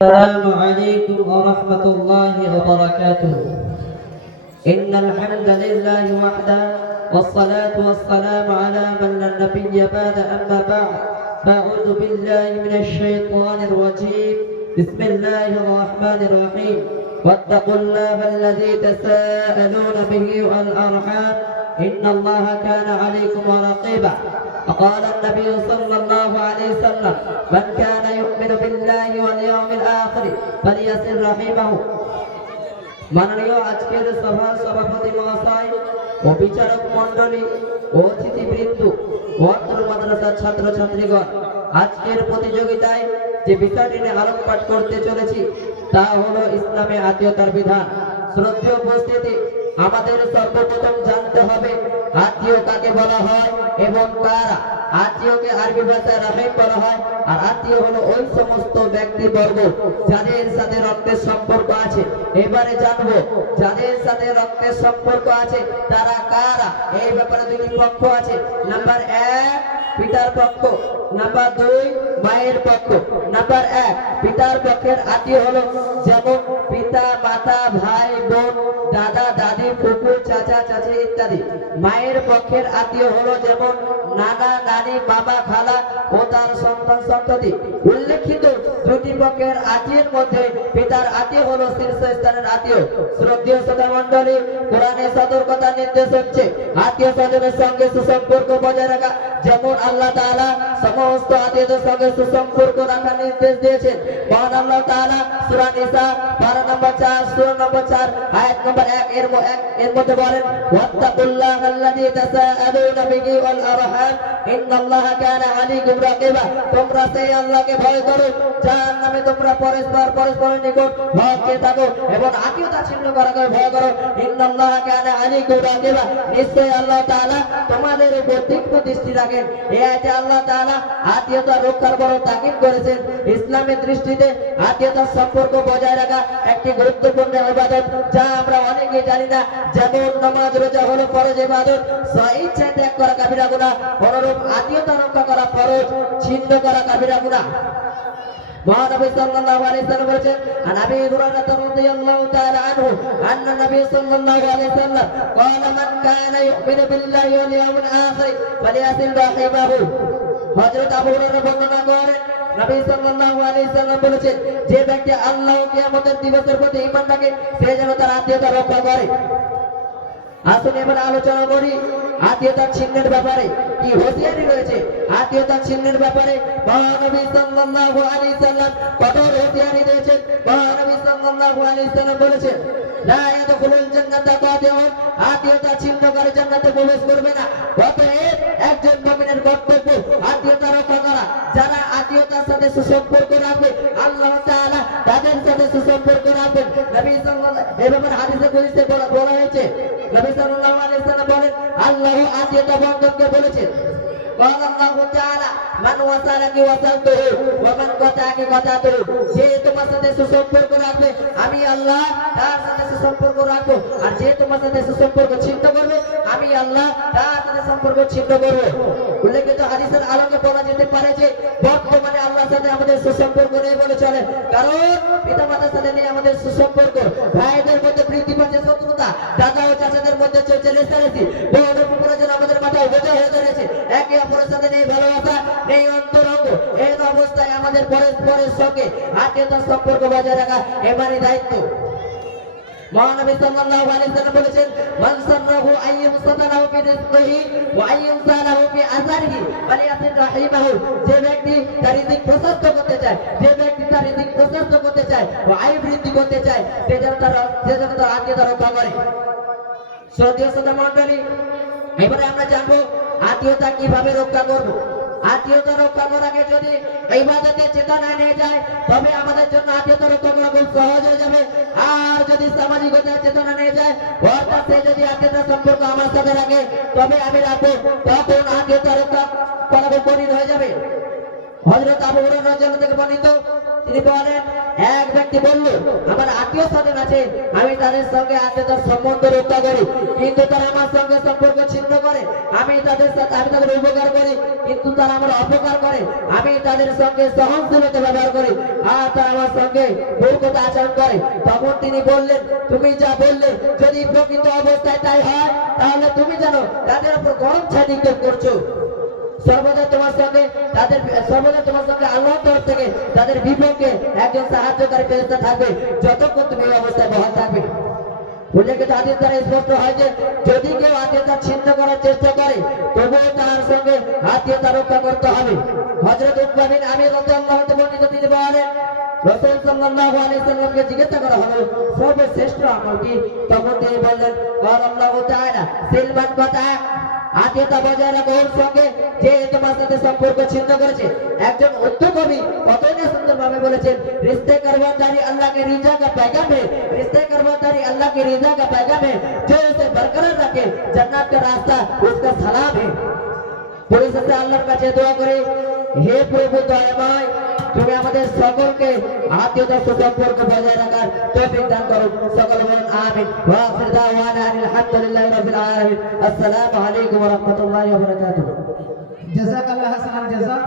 السلام عليكم ورحمة الله وبركاته. إن الحمد لله وحده والصلاة والسلام على من لا نبي بعد أما بعد فأعوذ بالله من الشيطان الرجيم. بسم الله الرحمن الرحيم. واتقوا الله الذي تساءلون به والأرحام إن الله كان عليكم رقيبا. وقال النبي صلى الله عليه وسلم من كان يؤمن بالله واليوم الآخر فليصل رحمه. মাননীয় আজকের সভার সভাপতি মহাশয় ও বিচারক মণ্ডলী ও অতিথিবৃন্দ ও অত্র মাদ্রাসার ছাত্রছাত্রীগণ, আজকের প্রতিযোগিতায় যে বিষয়টি নিয়ে আলোকপাত করতে চলেছি তা হলো ইসলামে আত্মীয়তার বিধান। শ্রদ্ধেয় উপস্থিতি, আমাদের সর্বপ্রথম জানতে হবে আত্মীয় কাকে বলা হয় এবং কারা। আত্মীয়কে আরবি ভাষায় রাহিম বলা হয়, আর আত্মীয় হলো ওই সমস্ত ব্যক্তিবর্গ যাদের সাথে রক্তের সম্পর্ক আছে। এবারে জানবো যাদের সাথে রক্তের সম্পর্ক আছে তারা কারা। এই ব্যাপারে দুটি পক্ষ আছে। নাম্বার 1 পিতার পক্ষ, নাম্বার 2 মায়ের পক্ষ। নাম্বার 1 পিতার পক্ষের আত্মীয় হলো যেমন পিতা, মাতা, ভাই, বোন, দাদা, দাদি, ফুফু, চাচা, চাচি ইত্যাদি। মায়ের পক্ষের আত্মীয় হলো যেমন নানা, নানি, মামা, খালা ও তার সন্তান সন্ততি। উল্লেখিত দুটি পক্ষের আত্মীয়ের মধ্যে পিতার আত্মীয় হলো শীর্ষস্থানের আত্মীয়। শ্রদ্ধেয় শ্রোতা মণ্ডলী, কোরআনে সতর্কতা নির্দেশ হচ্ছে আত্মীয় স্বজনের সঙ্গে সুসম্পর্ক বজায় রাখা। যেমন আল্লাহ তাআলা সমস্ত আত্মীয়দের সঙ্গে সুসম্পর্ক রাখার নির্দেশ দিয়েছেন। মহান আল্লাহ তাআলা সূরা নিসা পারা নম্বর 4 সূরা নম্বর 4 আয়াত নম্বর 1 এর মধ্যে বলেন ওয়াত্তাকুল্লাহাল্লাযী তাসাআলুনা বিহি ওয়াল আরহাম ইন্নাল্লাহা কানা আলাইকুম রাকিবা। তোমরা সেই আল্লাহকে ভয় করো যার নামে তোমরা পরস্পরের নিকট হকে থাকো এবং আত্মীয়তা ছিন্ন করাকে ভয় করো। ইন্নাল্লাহা কানা আলাইকুম রাকিবা। নিশ্চয়ই আল্লাহ তাআলা তোমাদের উপর তীক্ষ্ণ দৃষ্টি রাখেন। এই আয়াতে আল্লাহ তাআলা আত্মীয়তা রক্ষার বড় তাকিদ করেছেন। ইসলামের দৃষ্টিতে আত্মীয়তার সম্পর্ক বজায় রাখা একটি গুরুত্বপূর্ণ ইবাদত যা আমরা অনেকেই জানি না। যেমন নামাজ, রোজা হলো ফরজ ইবাদত, স্বেচ্ছায় ত্যাগ করা কাবিরা গুনাহ। অনুরূপ আত্মীয়তা রক্ষা করা ফরজ, ছিন্ন করা কাবিরা গুনাহ। মহানবী সাল্লাল্লাহু আলাইহি ওয়াসাল্লাম বলেছেন, আন আবি হুরায়রা রাদিয়াল্লাহু তাআলা আনহু আন্না নবী সাল্লাল্লাহু আলাইহি ওয়াসাল্লাম قال من كان يؤمن بالله واليوم الآخر فليصل رحمه। হযরত আবু হুরায়রা বর্ণনা করেন নবী সাল্লাল্লাহু আলাইহি ওয়াসাল্লাম বলেছেন, যে ব্যক্তি আল্লাহ ও কিয়ামতের দিবসের প্রতি ঈমান রাখে সে যেন তার আত্মীয়তা রক্ষা করে। আসুন এবার আলোচনা করি আত্মীয়তা ছিন্নের ব্যাপারে কি হুঁশিয়ারি রয়েছে। আত্মীয়তা ছিন্নের ব্যাপারে মহানবী সাল্লাল্লাহু আলাইহি ওয়াসাল্লাম কঠোর হুঁশিয়ারি দিয়েছেন। মহানবী সাল্লাল্লাহু আলাইহি ওয়াসাল্লাম বলেছেন, লা ইয়াদখুলুল জান্নাতা কাতিউন, আত্মীয়তা ছিন্নকারী জান্নাতে প্রবেশ করবে না। অতএব একজন মুমিনের কর্তব্য আত্মীয়তা রক্ষা করা। যারা আত্মীয়তার সাথে সুসম্পর্ক রাখবে আল্লাহ তাআলা তাদের সাথে সুসম্পর্ক রাখবেন। নবী সাল্লাল্লাহু এই ব্যাপারে হাদিসে কুদসিতে বলা হয়েছে। নবী সাল্লাল্লাহু আলাইহি ওয়াসাল্লাম বলেন, আল্লাহ আত্মীয়তা বন্ধনকে বলেছেন। قال الله تعالى من وصلك وصلته ومن قطعك قطعته। যে তোমার সাথে সুসম্পর্ক রাখবে আমি আল্লাহ তার সাথে সুসম্পর্ক রাখবো, আর যে তোমার সাথে সুসম্পর্ক ছিন্ন করবে আমি আল্লাহ তার সাথে সম্পর্ক ছিন্ন করব। উল্লেখিত হাদিসের আলোকে বলা যেতে পারে যে বর্তমানে আল্লাহর সাথে আমাদের সুসম্পর্ক নেই বলে চলে, কারণ পিতামাতার সাথে নেই আমাদের সুসম্পর্ক। ভাইদের মধ্যে বৃদ্ধি পাচ্ছে শত্রুতা, দাদা ও চাচাদের মধ্যে চলছে রেষারেষি, বড় প্রয়োজন আমাদের মাথায় বোঝা হয়ে দাঁড়িয়েছে। একে অপরের সাথে নেই ভালোবাসা, নেই অন্তরঙ্গ। এই অবস্থায় আমাদের পরস্পরের সঙ্গে আত্মীয়তার সম্পর্ক বজায় রাখা এবারই দায়িত্ব। মহানবী সাল্লাল্লাহু আলাইহি ওয়াসাল্লাম বলেছেন, মান সাররাহু আইয়ুসাতানাহু ফি রিজকিহি ওয়া আইয়ুসালাহু ফি আসারিহি ফালিয়াসির রাহিমাহু। যে ব্যক্তি তার রিজিক প্রশস্ত করতে চায়, যে ব্যক্তি তার রিজিক প্রশস্ত করতে চায় ও আয় বৃদ্ধি করতে চায় সে যেন তার আত্মীয়তা রক্ষা করে। শ্রদ্ধেয় শ্রোতা মণ্ডলী, এবারে আমরা জানবো আত্মীয়তা কিভাবে রক্ষা করব। আত্মীয়তা রক্ষা করাকে যদি ইবাদতের চেতনা নিয়ে যায় তবে আমাদের জন্য আত্মীয়তা রক্ষা করা খুব সহজ হয়ে যাবে। আর যদি সামাজিকতার চেতনা নিয়ে যায়, অর্থাৎ সে যদি আত্মীয়তার সম্পর্ক আমার সাথে রাখে তবে আমি রাখবো, তখন আত্মীয়তা রক্ষা করা কঠিন হয়ে যাবে। হযরত আবু হুরায়রা রাদিয়াল্লাহু থেকে বর্ণিত, তিনি বলেন এক ব্যক্তি বলল, আমার আত্মীয় স্বজন আছে, আমি তাদের সঙ্গে আত্মীয়তার সম্বন্ধ রক্ষা করি, কিন্তু তারা আমার সঙ্গে সম্পর্ক ছিন্ন করে। আমি তাদের উপকার করি, কিন্তু তারা আমার অপকার করে। আমি তাদের সঙ্গে সহনশীলতা ব্যবহার করি, আর তারা আমার সঙ্গে মূর্খত আচরণ করে। তখন তিনি বললেন, তুমি যা বললে যদি প্রকৃত অবস্থায় তাই হয়, তাহলে তুমি জানো তাদের উপর গরম ছাই নিক্ষেপ করছো। সর্বদা তোমার সঙ্গে আল্লাহর তরফ থেকে তাদের বিপক্ষে একজন সাহায্যকারী ফেরেশতা থাকবে, যতক্ষণ তুমি এই অবস্থায় বহাল থাকবে। উল্লেখিত হাদিস দ্বারা স্পষ্ট হয় যে যদি কেউ আত্মীয়তা ছিন্ন করার চেষ্টা করে, তবুও তার সঙ্গে আত্মীয়তা রক্ষা করতে হবে। হযরত উকবা বিন আমির রাদিয়াল্লাহু তাআলা বর্ণিত তিনি বলেন, রাসূল সাল্লাল্লাহু আলাইহি সাল্লামকে জিজ্ঞাসা করা হলো, সর্বশ্রেষ্ঠ আমল কি? তখন তিনি বললেন, আল্লাহু তাআলা সিলমান কথা, আত্মীয়তা বজায় রাখো ওর সঙ্গে যে তোমার সাথে সম্পর্ক ছিন্ন করেছে। একজন উর্দু কবি কতই না সুন্দরভাবে বলেছেন, रिश्ते करवादारी अल्लाह के रिजा का पैगाम है, रिश्ते करवादारी अल्लाह की रिजा का पैगाम है, जो उसे बरकरार रखे जन्नत का रास्ता उसका सलाम है। পরিশেষে আল্লাহর কাছে দোয়া করে, হে প্রভু দয়াময়, তুমি আমাদের সকলকে আত্মীয়তার সুসম্পর্ক বজায় রাখার তৌফিক দান করো। সকলে বলুন আমিন। ওয়া আখির দাওয়ানা আলহামদুলিল্লাহি রাব্বিল আলামিন। আসসালামু আলাইকুম ওয়া রাহমাতুল্লাহি ওয়া বারাকাতুহু। জাযাকাল্লাহু হাসানাল জাযা।